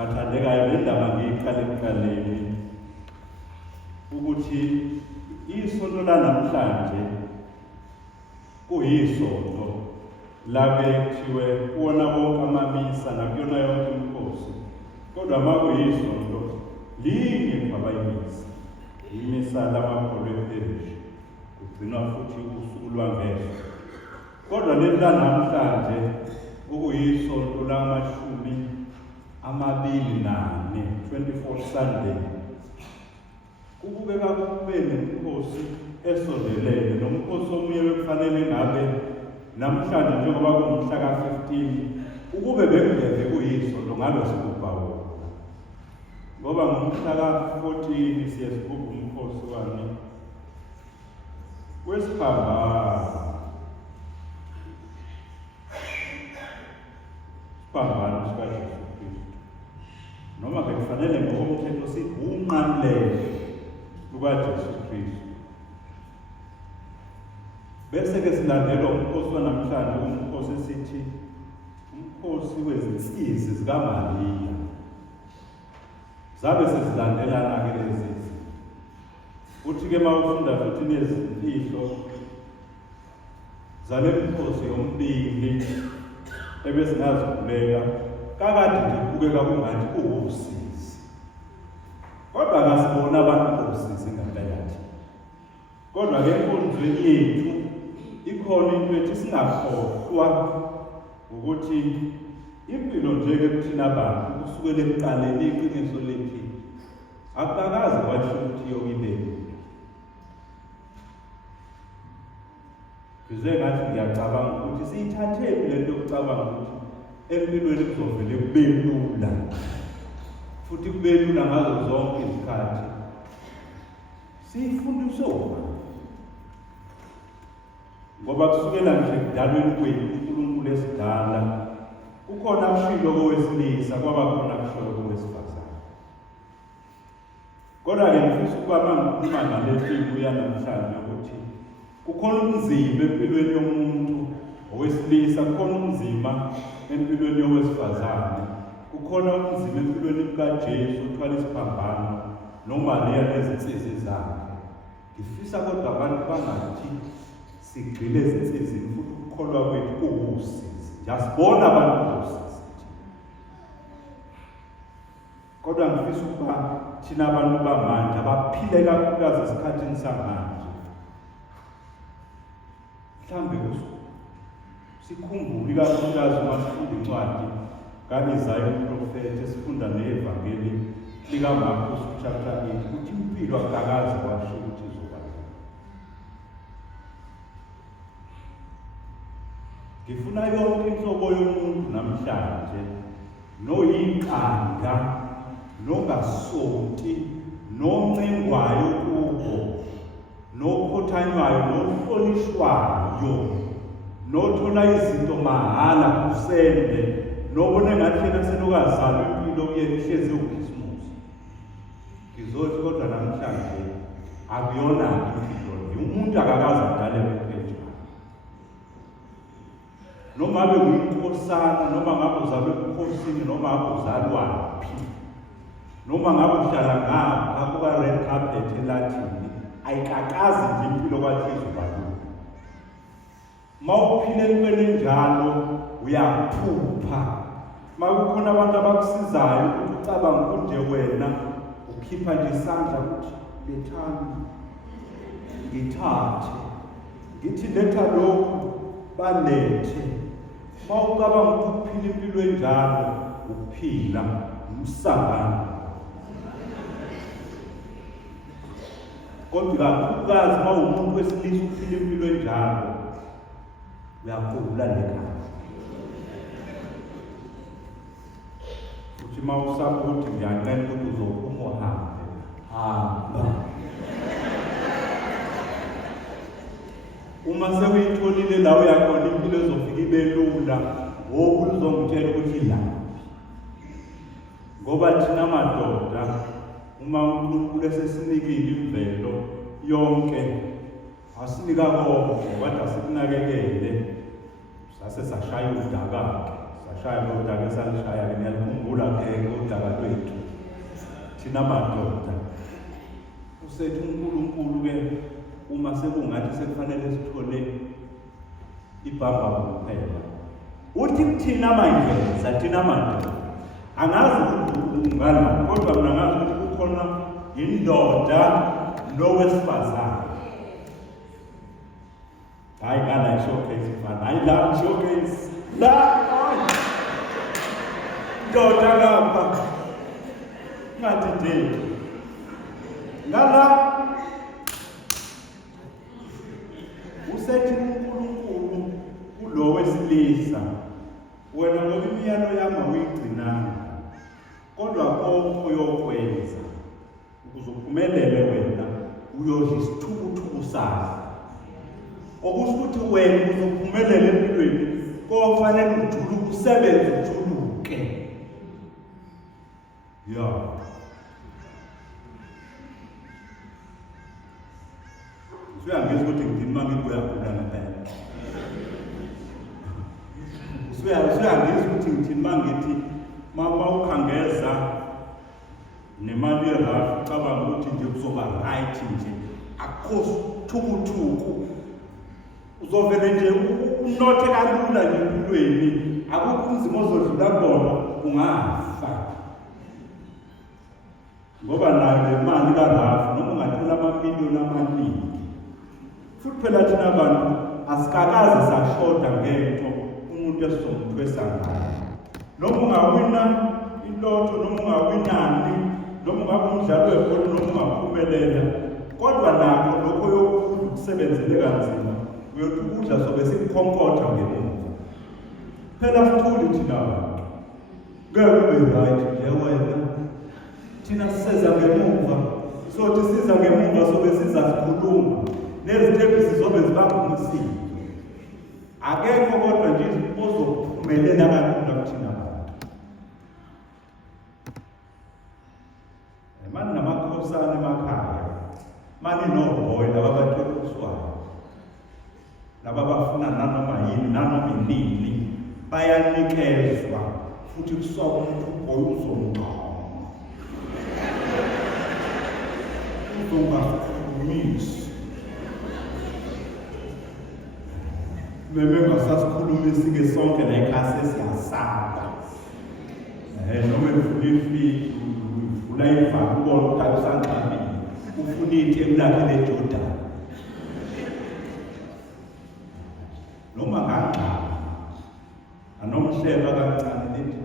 bathandekayo, le ndaba ngiyiqale ekuqaleni ukuthi isonto lanamhlanje kuyisonto labe kuthiwe kuwona wonke amamisa nakuyona yonke imikhosi, kodwa makuyisonto linye kwabayimisa, imisa lamakholwa epherishi, kugcinwa futhi usuku lwangehlo. Kodwa leli lanamhlanje kuyisonto lamashumi 24, 24 Sunday. Kubukeka kube nemikhosi esondelene, nomkhosi omunye bekufanele ngabe namhlanje njengoba kumhla ka-15 ukube bekungeve kuyisonto ngabe sikubha wona, ngoba ngomhla ka-14 siye sigubha umkhosi wani wesiphambano sikaJesu Kristu, noma bekufanele ngokomthetho sithi unqamlelo lukaJesu Kristu. Bese-ke silandelwa umkhosi wanamhlanje, umkhosi esithi umkhosi wezinsizi zikaMariya. Zabe sezilandelana-ke lezi. Uthi-ke uma ufunda futhi nezimfihlo zale mkhosi yomibili ebesingazivuleka, kakade nje kubukeka kungathi kuwusizi, kodwa ngasibona abantu bosizi ngaphakathi. Kodwa-ke enkonzweni yethu ikhona into ethi singakhohlwa ukuthi impilo nje-ke kuthina bantu kusukela ekuqaleni iqiniso lithi akakaze kwasho ukuthi yokibe. Ngize ngathi ngiyacabanga ukuthi siyithatheni le nto yokucabanga ukuthi empilweni kuzovele kube lula, futhi kube lula ngazo zonke izikhathi. Siyifundiswe ngoba kusukela nje ekudalweni kwethu uNkulunkulu esidala kukhona akushilo kowesilisa, kwaba khona akushilo kowesifazane. Kodwa-ke ngifisa ukuba mangikhuluma ngale mpilo yanamhlanje ukuthi kukhona ubunzima empilweni yomuntu owesilisa, kukhona ubunzima empilweni yowesifazane, kukhona ubunzima empilweni kaJesu othwala isiphambano noMariya nezinsizi zakhe. Ngifisa kodwa abantu bangathi sigxile ezinsizini futhi ukukholwa kwethu kuwusizi. Jasibona abantu bosizi. Kodwa ngifisa ukuba thina abantu bamanje abaphile kakhulukazi esikhathini samanje, mhlawumbe sikhumbule ikakhulukazi uma sifunda incwadi ka-Isaya umprofethi, sifunda nevangeli likaMarkus chapter 8 ukuthi impilo akakaze kwasho ukuthi izoba lula. Ngifuna yonke inhlobo yomuntu namhlanje, noyiqanda, nongasonti, noncengwayo kubo, nokhothanywayo, nohlonishwayo, nothola izinto mahhala kusende, nobona ngathi yena senokazalwa impilo yena ihlezi ukhisimusi. Ngizothi kodwa namhlanje akuyona impilo le, umuntu akakaze adalelwe phezu. Noma ngabe uyinkosana, noma ngabe uzalwe ebukhosini, noma ngabe uzalwaphi, noma ngabe uhlala ngapha kuka-red carpet eLathini, ayikakazi nje impilo kwathi izoba lula. Uma uphile empilweni enjalo uyaphupha. Uma kukhona abantu abakusizayo ukuthi ucabanga ukuthi wena ukhipha nje isandla ukuthi lethani, ngithathe, ngithi letha lokhu balethe. Uma ucabanga ukuthi uphile impilo enjalo uphila umsangano. Kodwa kakhulukazi uma umuntu wesilisa uphile impilo enjalo uyakhumbula lekhaya. Uthi uma usakuthi ngiyanqena ukuthi uzophuma uhambe, hamba. Uma sewuyitholile la uyakhona impilo ezofika ibe lula, wobu uzongitshela ukuthi laphi. Ngoba thina madoda uma uNkulunkulu esesinikile imvelo yonke, asinika konke, kodwa sikunakekele, sase sashaya udaka, sashaya udaka esalishaya, niyakhumbula-ke udaka thina madoda usethu uNkulunkulu-ke uma sekungathi sekufanele sithole ibhamba kuphela uthi kuthina manje thina madoda angazi ukuthi ngani kodwa mina ngazi ukuthi kukhona indoda nowesifazane. Hayi ngala showcase man, I love showcase. La ndoda lapha ngathi nje ngala usethi uNkulunkulu kulo wesilisa wena ngoba imiyalo yami uyigcinanga kodwa konke uyokwenza ukuze uphumelele wena uyodla isithukuthuku sakho okusho ukuthi wena uzophumelela empilweni kofanele ujuluke usebenze ujuluke ya usuyangizwa ukuthi ngidini uma ngibuya khona ngempela usuyangizwa ukuthi ngithini uma ngithi uma ukhangeza nemali yerafu ucabanga ukuthi nje kuzoba right nje akukho thukuthuku uzovele nje unothe kalula nje empilweni akukho unzima ozodlula kubona ungafa ngoba nayo le mali karafu noma ungathola amamiliyoni amaningi futhi phela thina abantu asikakaze sashoda ngento umuntu esizomthwesa ngayo noma ungawina iloto noma ungawinani noma ungabe umdlalo webhola noma ungaphumelela kodwa nakho lokho yokusebenzele kanzima uyothi ukudla sobe sikukhonkotha ngemuva phela futhi thina abantu ngeke ube right nje wena thina siseza ngemuva sothi siza ngemuva sobe sizakhuluma nezithembiso zobe zibakhumsile akekho kodwa nje ozophumelela kalula kuthina abantu manje namakhosana emakhaya manje noboy laba bantu kuswayo laba bafuna nanoma yini nanoma inini bayanikezwa futhi kuswa umuntu uboy uzomqhama uzongakhulumisi ngasasikhulumisi-ke sonke la ekhaya siyasaba noma ufuna ifiki uvula ivalo ubona ukuthi akusanqabile ufuna ithemu lakhe leJordani noma ngangxaba anomhleba kancane lethi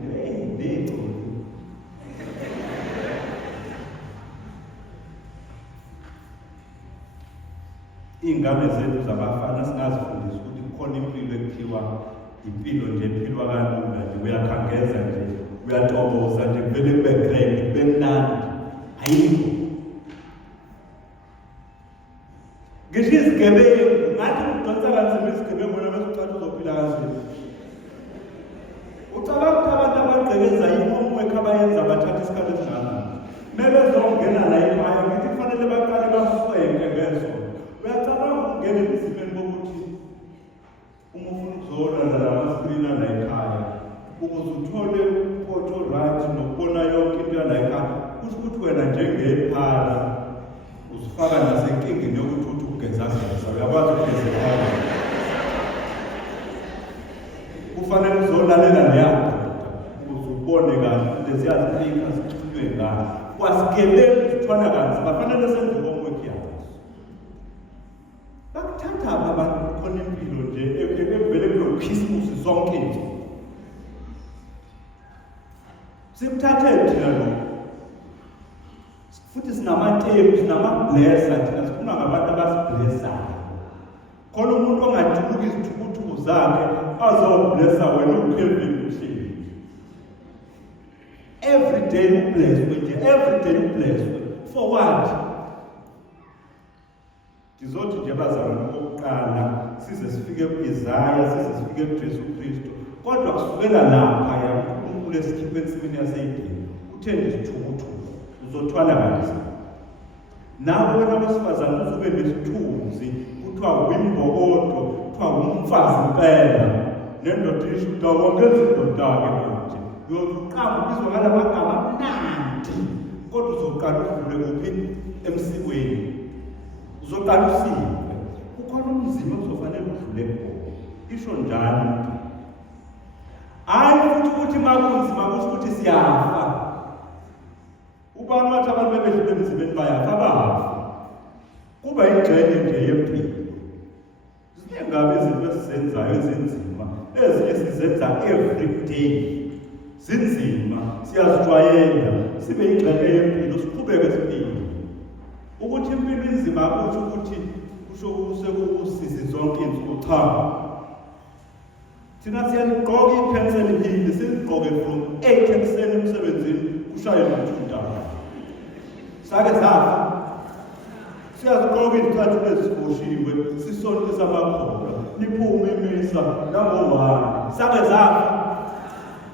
necoli iy'ngane zethu zabafana singazifundisa ukuthi kukhona impilo ekuthiwa impilo nje ephilwa kalula nje uyakhangeza nje uyatoboza nje kuvele kube great kube mnandi ayikho ngisho izigebengu ngathi udonsa kanzima izigebengu wena bese ucathi uzophila kanzima ucabanga ukuthi abantu abagqekeza i-homework abayenza bathatha isikhathi esingakanani mebezongena la ekhaya ngithi kufanele baqale bafweke ngezo uyacabanga ukungena emzimeni bokuthi uma ufuna ukuzolanda lamaskrini ala ekhaya ukuze uthole uphoto right nokubona yonke into yala ekhaya kusho ukuthi wena njengephala uzifaka nasenkingeni yokuthi uthi ukugezageza uyakwazi ukugeza ekhaya kufanele uzolalela leyakho ukuze ubone kahle leziya zipika zixhunywe ngayo kwasigebengu zithwala kanzima fanele senze homework yakho bakuthatha abantu khona impilo nje ekuvele kulokhisimusi zonke nje sikuthathe thina lo futhi sinamatepu sinamablessa thina sifuna ngabantu abasiblessayo khona umuntu ongaduluka izithukuthuku zakhe azowublessa wena uKelvin uhleli every day ublesswe nje every day ublesswe for what ndizothi nje bazalwane bokuqala size sifike kuIsaya size sifike kuJesu Kristu kodwa kusukela lapha uNkulunkulu esikhiphe ensimini yaseyidini uthende isithukuthuku uzothwala kanzima nawe wena wesifazane uzobe nesithunzi kuthiwa uyimbokodo kuthiwa umfazi impela nendoda isho ukuthi awongenzi indoda-ke manje uyoqamba ubizwa ngala magama amnandi kodwa uzoqala udlule kuphi emsikweni, uzoqala usikwe, kukhona umzimba kuzofanele udlule khona. Isho njalo hayi futhi ukuthi makunzima kusho ukuthi siyafa. Ubani wathi abantu bebedlule emzimbeni bayafa? Abafi. Kuba ingxenye nje yempilo. Ziningabe izinto esizenzayo ezinzima, ezinye sizenza every day. Zinzima, siyazijwayela, sibe ingxenye yempilo, siqhubeke siphile. Ukuthi impilo inzima akusho ukuthi kusho sekusizi zonke izinsuku, cha. Thina siyaligqoka iphenseli hili, siligqoke from 8 ekuseni emsebenzini kushaye no-2 sake safa. Siyazigqoka izikhathi eziboshiwe, sisontisa amakhoba, niphume imisa nango-1 sake safa.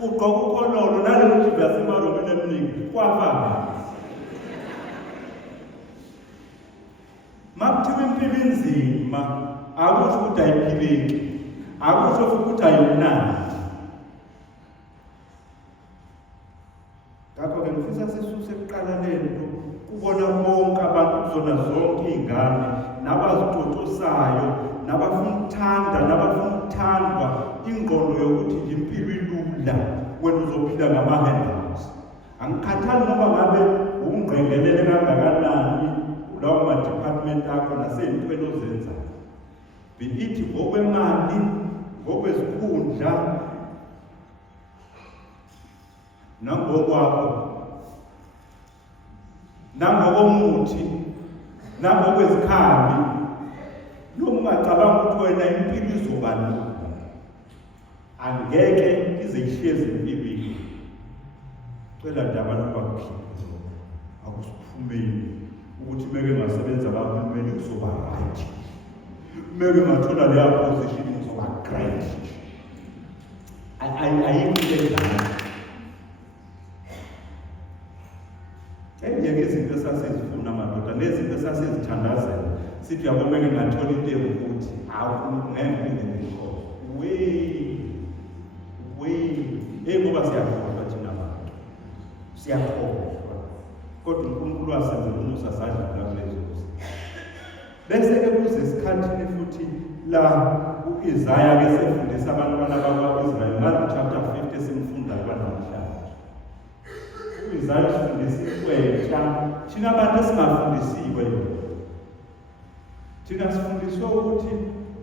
Ugqoka ukhololo nale mjimba yasemaromeni eminingi kwafana. Makuthiwa impilo inzima akusho ukuthi ayiphileki, akusho futhi ukuthi ayimnandi. Ngakho-ke ngifisa sisuse kuqala lento kubona bonke abantu, kuzona zonke iy'ngane, nabazicocosayo, nabafuna ukuthanda, nabafuna ukuthandwa, ingqondo yokuthi nje impilo ilula wena uzophila ngama-handouts. Angikhathali noma ngabe ungqengelele kangakanani kulawo ma-department akho nasey'ntweni ozenzayo. Be it ngokwemali, ngokwezikhundla, nangokwakho, nangokomuthi, nangokwezikhali. Noma ungacabanga ukuthi wena impilo izoba lula, angeke ize ihlezi empilweni. Cela nje abantu bakukhiphe akusiphumeni ukuthi meke ngasebenza kahulumeni kuzoba right, meke ngathola leya position kuzoba great. Ayikho njalo. Enye izinto esasizifuna madoda, nezinto esasizithandazela, sithi yabo meke ngathola into yokuthi ngeke ngikho ngoba siyakholwa thina bantu, siyakholwa, kodwa uNkulunkulu wasenzela umusa sadlula kulezo zinto. Bese-ke kuze esikhathini futhi la u-Isaya-ke sefundisa abantwana bakwa-Israyeli ngalo chapter 50 esimfunda kwanamhlanje. U-Isaya sifundisa ikwetsha, thina abantu esingafundisiwe. Thina sifundiswe ukuthi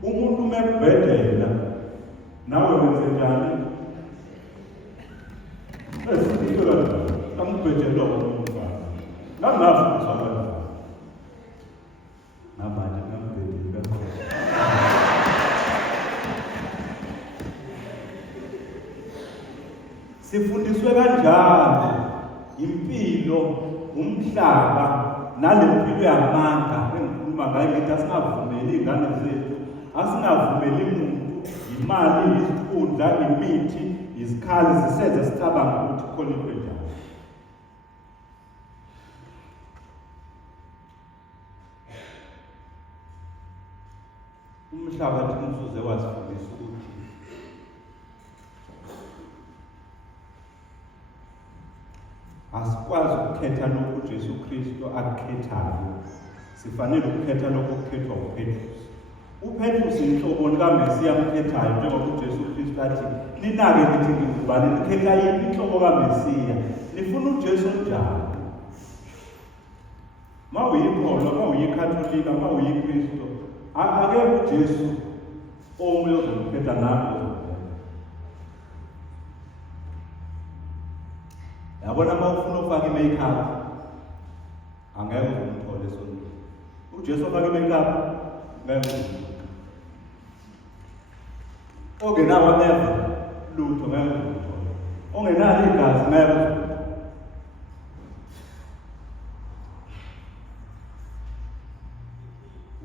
umuntu uma ekubhedela nawe wenze njani? Esifundiswe kanjani? Angibhedelwa umuntu bani? Ngangafundiswa kanjani? Namanje ngambhedela kanjani? Sifundiswe kanjani impilo, umhlaba, nale mpilo yamanga engikhuluma ngayo ngithi asingavumeli iy'ngane zethu, asingavumeli muntu, imali, izikhundla, imithi, izikhali zisenze sicabanga ukuthi khona into enjalo. Umhlaba thina usuze wasifundisa ukuthi asikwazi ukukhetha lokhu uJesu Kristu akukhethayo, sifanele ukukhetha lokhu okukhethwa uPetrus. uPetrus inhloboni kaMesiya amkhethayo njengoba uJesu Kristu athi, ninake nithi ngingubani, nikhetha yiphi inhlobo kaMesiya, nifuna uJesu njani? Ma uyikholwa, ma uyikhatholika, ma uyikristu, akekho uJesu omunye ozomkhetha nawe. Yabona uma ufuna ufaka i-makeup, angeke uzumthole esontweni. uJesu ofaka i-makeup, ngeke uzumthole. Ongenawo ameva, lutho ngeke uzumthole. Ongenalo igazi, ngeke uzumthole.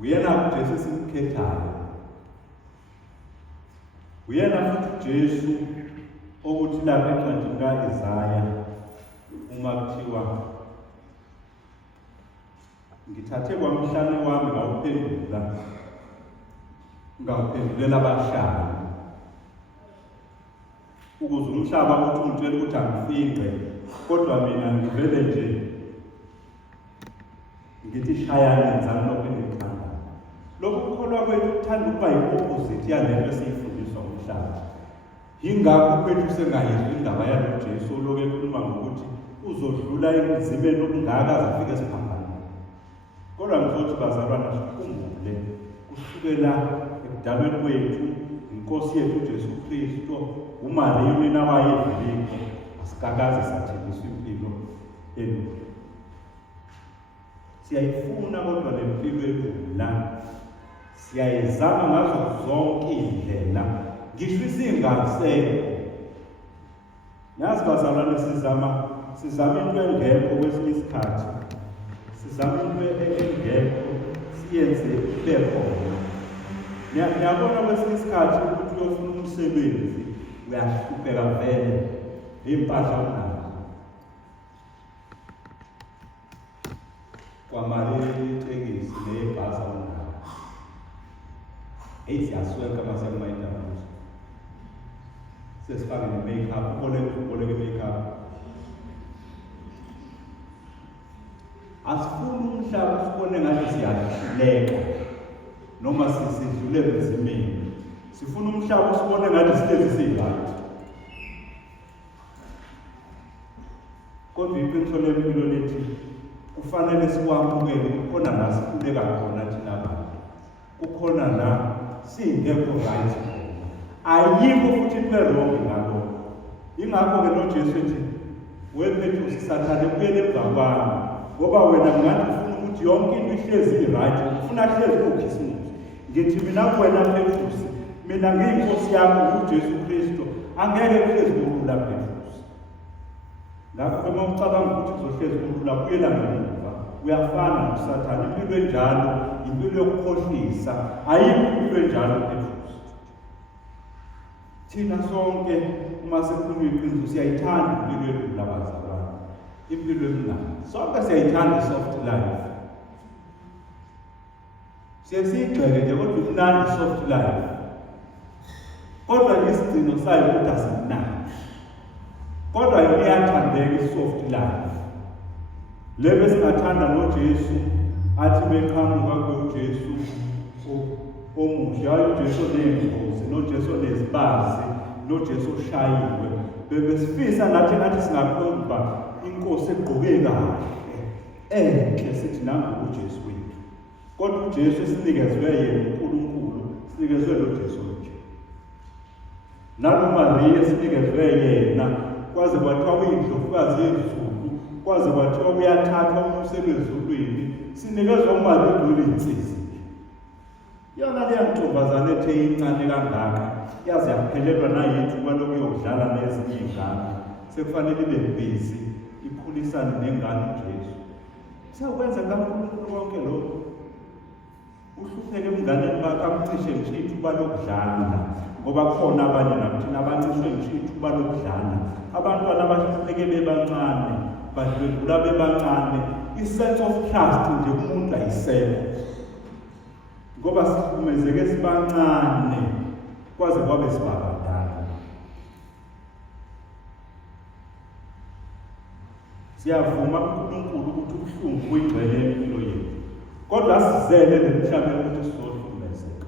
Uyena uJesu esimkhethayo. Uyena futhi uJesu okuthi lapha encwadini ka-Isaya uma kuthiwa ngithathe kwamhlane wami ngawuphendulela abashaya ukuze umhlaba uthi ungitshela ukuthi angifinqe, kodwa mina ngivele nje ngithi shayane nzalo lokho enikuthanda. Lokhu kukholwa kwethu kuthanda ukuba yi-opposite yalento esiyifundiswa umhlaba. Yingakho kwethu sengayizwi indaba yalo Jesu olokhu ekhuluma ngokuthi uzodlula emzimeni okungaka azafika esiphambanweni. Kodwa ngizothi bazalwana sikhumbule kusukela ekudalweni kwethu inkosi yethu uJesu Kristu uMariya unina wayeViliko asikakaze sathengiswa impilo elula. Siyayifuna kodwa le mpilo elula siyayizama ngazo zonke indlela ngisho isingasekho. Nazi bazalwane sizama into engekho kwesinye isikhathi. Sizama into engekho siyenze ibe khona. Niyabona kwesinye isikhathi ukuthi uyofuna umsebenzi uyahlupheka vele impahla unazo. Kwamali yetekisi nebhasi unazo. Siyasweka masekumayindawo. Sesifake ne-makeup, uboleke make-up. Asifuni umhlaba sibone ngathi siyahluleka noma sidlule emzimeni. Sifuna umhlaba sibone ngathi sihlezi si-right. Kodwa iqiniso lempilo lethi kufanele sikwamukele kukhona la sihluleka khona thina bantu. Kukhona la singekho right. Ayikho futhi into wrong ngalo. Ingakho-ke noJesu ethi wephethu usathane kuyele emva kwami ngoba wena ngathi ufuna ukuthi yonke into ihlezi i-right, ufuna hlezi kukhisimusi. Ngithi mina kuwena Petrusi, mina ngiyinkosi yakho uJesu Kristu, angeke kuhlezi kulula Petrusi. Ngakho uma ucabanga ukuthi uzohlezi kulula kuyela ngemuva, uyafana noSathane. Impilo enjalo impilo yokukhohlisa, ayikho impilo enjalo Petrusi. Thina sonke uma sikhuluma iqiniso siyayithanda impilo elula bazalwane. Impilo emnandi. Sonke siyayithanda soft life. Siyigxeke nje kodwa imnandi soft life. Kodwa isigcino sayo ukuthi asimnandi. Kodwa iyathandeka i-soft life. Lebe singathanda noJesu athi beqhamuka kuJesu omusha, hayi uJesu onengozi, noJesu onezibazi, noJesu oshayiwe. Bebesifisa nathi singakhomba inkosi egqoke kahle enhle sithi nangu uJesu wethu. Kodwa uJesu esinikezwe yena uNkulunkulu, sinikezwe lo Jesu nje. NakuMariya esinikezwe yena kwaze kwathiwa uyindlovukazi yezulu, kwaze kwathiwa uyathathwa umuse ezulwini, sinikezwe uMariya igcwele insizwa. Yona leya ntombazane ethe incane kangaka yaze yaphelelwa nayithuba lokuyodlala nezinye izingane. Sekufanele ibe busy ikhulisane nengane uJesu. Siyakwenza kaNkulunkulu konke lokho. Uhlupheke emnganeni bakhe amcishe nje ithuba lokudlala ngoba khona abanye nakuthina abancishwe nje ithuba lokudlala. Abantwana abahlupheke bebancane badlwengula bebancane. I-sense of trust nje kumuntu ayisekho. Ngoba sihlukumezeke sibancane kwaze kwabe sibabadala. Siyavuma uNkulunkulu ukuthi ubuhlungu buyingxenye yempilo yethu. Kodwa asizele nemhlabeni ukuthi sizohlukumezeka.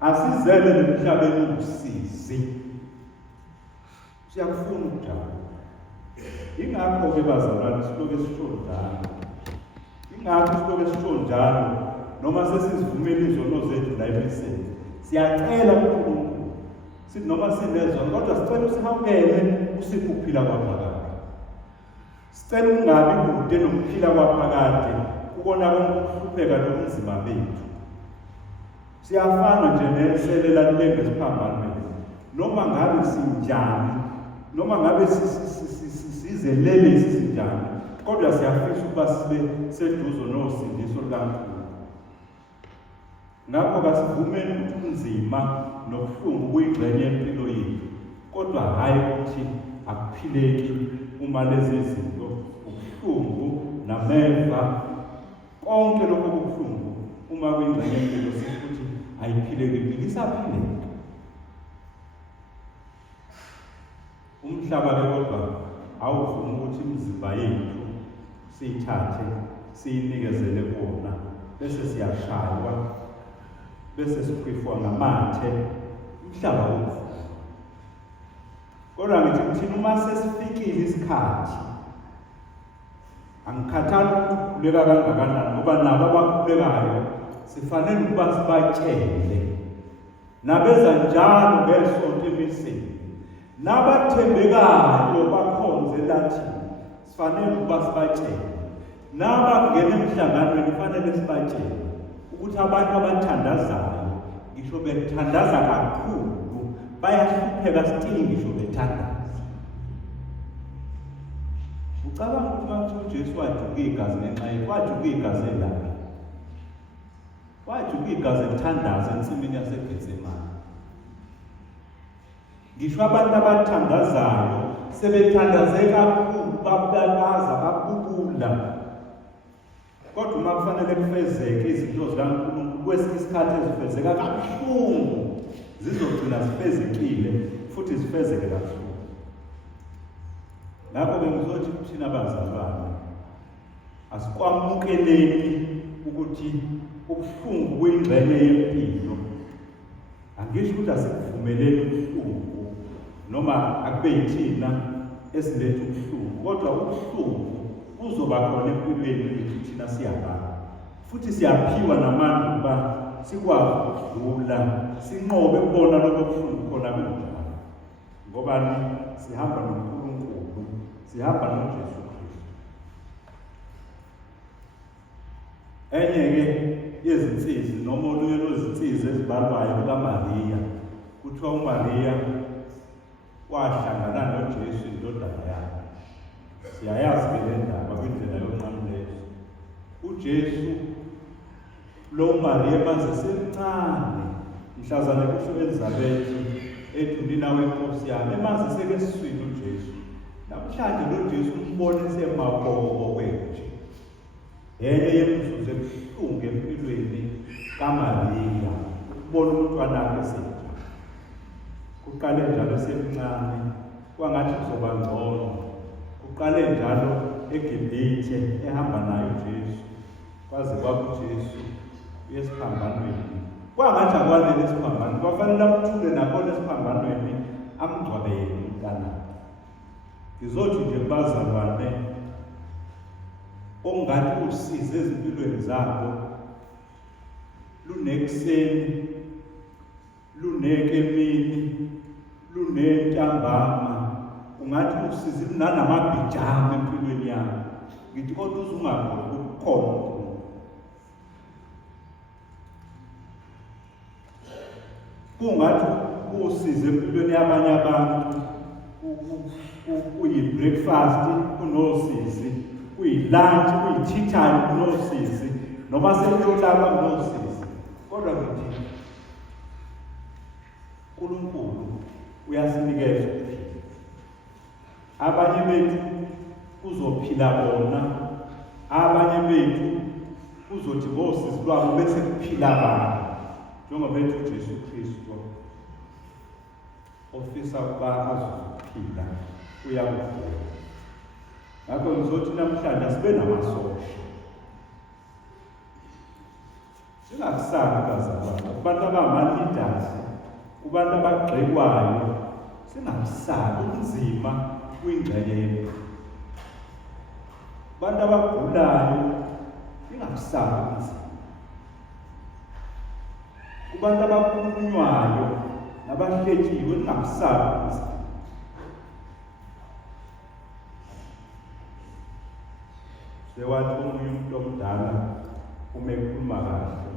Asizele nemhlabeni ubusizi. Siyakufuna ukujabula. Ingakho-ke bazalwane siloke sisho njalo. Ingakho siloke sisho njalo. Noma sesizivumela izono zethu la emiseni, siyacela kuNkulunkulu sithi noma sinezono kodwa sicela usihawukele usiphe ukuphila kwaphakade. Sicela ungabi kude nokuphila kwaphakade ukona konke ukuhlupheka nobunzima bethu. Siyafana nje neselela lilenge siphambanweni. Noma ngabe sinjani, noma ngabe sizelele sinjani, kodwa siyafisa ukuba sibe seduzo nosindiso lukaNkulunkulu. Ngakho kasivumeni ukuthi unzima nobuhlungu kuyingxenye yempilo yethu, kodwa hayi ukuthi akuphileki uma lezi zinto ubuhlungu nameva konke lokho kubuhlungu uma kuyingxenye yempilo ukuthi ayiphileki isaphileka. Umhlaba ke kodwa awuvumi ukuthi imizimba yethu siyithathe siyinikezele kona bese siyashaywa bese siphifwa ngamathe umhlaba wokuvuna. Kodwa ngithi thina uma sesifikile isikhathi angikhathali ukukhuleka kangakanani ngoba nabo abakhulekayo sifanele ukuba sibatshele nabeza njalo ngesonto emiseni nabathembekayo bakhonze lathi sifanele ukuba sibatshele nabangena emhlanganweni kufanele sibatshele ukuthi abantu abathandazayo ngisho bethandaza kakhulu bayahlupheka still ngisho bethandaza. Ucabanga ukuthi manje uJesu wajuka igazi ngenxa yethu, wajuka igazi elaphi? Wajuka igazi elithandaza ensimini yaseGetsemane. Ngisho abantu abathandazayo sebethandaze kakhulu babalaza babukula. Kodwa uma kufanele kufezeke izinto zikaNkulunkulu kwesinye isikhathi ezifezeka kabuhlungu zizogcina zifezekile futhi zifezeke kabuhlungu. Lapho bengizothi kuthina bazalwane asikwamukeleni ukuthi ubuhlungu kuyingxenye yempilo. Angisho ukuthi asikuvumeleni ubuhlungu noma akube yithina esiletha ubuhlungu, kodwa ubuhlungu kuzoba khona empilweni yethu thina siyabhala futhi siyaphiwa namandla ukuba sikwazi ukudlula sinqobe ukubona lokho buhlungu khona kunjalo. Ngobani? Sihamba noNkulunkulu, sihamba noJesu Kristu. Enye-ke yezinsizi noma olunye lwezinsizi ezibalwayo lukaMariya, kuthiwa uMariya wahlangana noJesu indodana yakhe. Siyayazi le ndaba kwindlela yonqamlezo. uJesu lo Mariya maze semncane mhlazane kusho Elizabeth ethi unina wenkosi yami emaze sekesiswini uJesu. Namhlanje lo Jesu umbone semaboko kwethu. Enye yemizuzu ebuhlungu empilweni kaMariya ukubona umntwana wakhe esenjalo. Kuqale njalo semncane kwangathi kuzoba ngcono. Kuqale njalo eGibhithe ehamba nayo uJesu kwaze kwaba uJesu esiphambanweni. Kwangathi akwaleli isiphambano kwafanele amthule nakhona esiphambanweni amngcwabele umntana. Ngizothi nje bazalwane ongathi usize ezimpilweni zabo lunekuseni luneke emini lunentambama ungathi usize lunanamabhijama empilweni yakho. Ngithi kodwa uzungakho ukukhona kungathi usize empilweni yabanye abantu uyi-breakfast kunosizi, uyi-lunch uyi-tea time kunosizi, noma sekuyolala kunosizi. Kodwa ngithi uNkulunkulu uyasinikeza ukuphila. Abanye bethu uzophila bona, abanye bethu uzothi ngosizi lwabo bese kuphila abantu njengoba bethu uJesu Kristu ofisa ukuba azophila uyakuvula. Ngakho ngizothi namhlanje asibe namasosha. Singakusabi bazalwane, kubantu abama-leaders, kubantu abagxekwayo, singakusabi ubunzima kuyingxenye yempilo. Kubantu abagulayo, singakusabi ubunzima. Kubantu abakhulunywayo nabahlejiwe, singakusabi ubunzima. Sewathi omunye umuntu omdala uma ekhuluma kahle,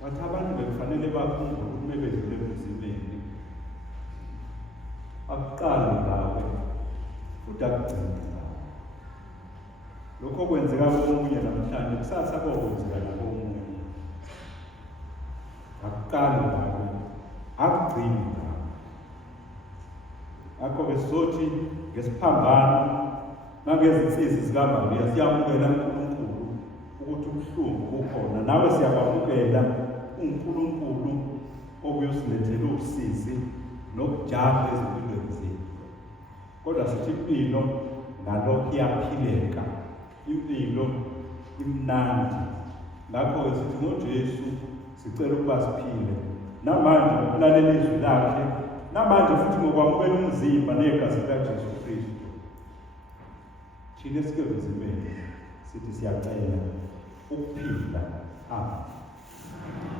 wathi abantu bekufanele bakhumbule uma bedlule emzimeni akuqali ngawe futhi akugcine ngawe. Lokho kwenzeka komunye namhlanje kusasa kokwenzeka nakomunye. Akuqali ngawe akugcini ngawe. Ngakho-ke sizothi ngesiphambano nangezinsizi zikaMariya siyamukela uNkulunkulu ukuthi ubuhlungu bukhona, nawe siyakwamukela uNkulunkulu okuyosilethela usizi nokujaha ezimpilweni zethu. Kodwa sithi impilo ngalokho iyaphileka, impilo imnandi. Ngakho-ke sithi ngoJesu sicela ukuba siphile namanje ngokulalela izwi lakhe, namanje futhi ngokwamukela umzimba negazi likaJesu Kristu. Thina esikevezimele sithi siyacela ukuphila. Amen.